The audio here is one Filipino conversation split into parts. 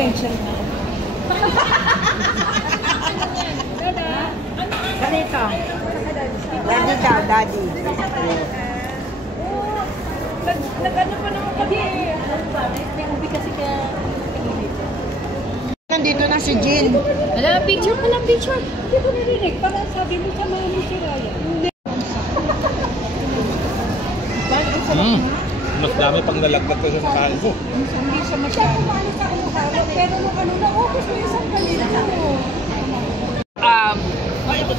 confidential na. Ganito. Daddy daw, daddy. Nag-ano pa naman kami. May ubi kasi kaya Nandito na si Jill. Alam, picture pa lang, picture. Hindi ko narinig. Parang sabi mo sa mga si Ryan. Hindi. Mas dami pang nalagdag ko sa nakain ko. Hindi siya masyado. Pero nung ano na, gusto yung isang kanila.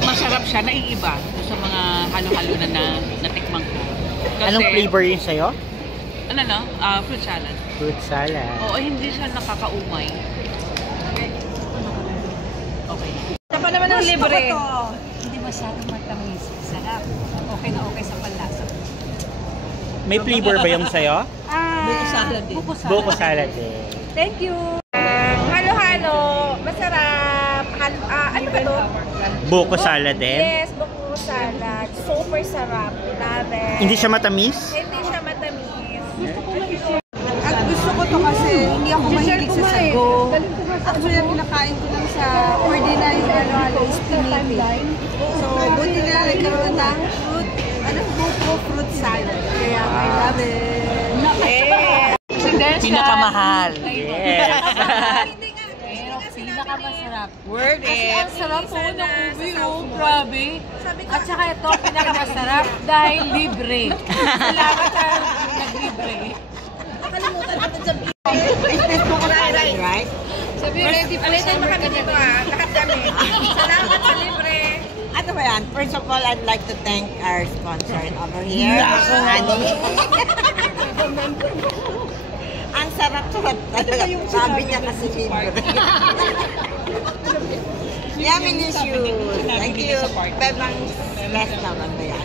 Masarap siya, naiiba sa mga halo-halo na natikmang ko. Kasi, Anong flavor yun sa'yo? Ano no? Fruit salad. Fruit salad. Oo, hindi siya nakakaumay. Okay. Sapa naman ng libre. Hindi masyadong matamis. Sarap. Okay na okay sa panlasa. May flavor ba yung sa'yo? Buko salad din. Buko salad din. Thank you. Halo-halo. Masarap. Ano ba to? Buko salad din? Yes, buko salad. Super sarap. Love it. Hindi siya matamis? Hindi siya matamis. At gusto ko to kasi hindi ako mahilig sa sago. Actually, ang kinakain ko lang sa ordinary halo-halo is pinipig. So, buti na lang nagkaroon ng buko fruit salad. Kaya I love it. Pinakamahal. Yes. Pinakamasarap. Word it. Ang sarap po ng ubi, oh. Grabe. At saka ito, pinakamasarap dahil libre. Salamat sa nag-libre. Nakalimutan natin sa Facebook ko salad, right? Sabi, ready pa rin mo kami dito, ha? Lahat kami. Salamat sa libre. Ano ba yan? First of all, I'd like to thank our sponsor over here, Honey. Ang sarap-sarap talaga. Sabi niya kasi libre. Yummy shoes. Thank you. Bebang less naman ba yan?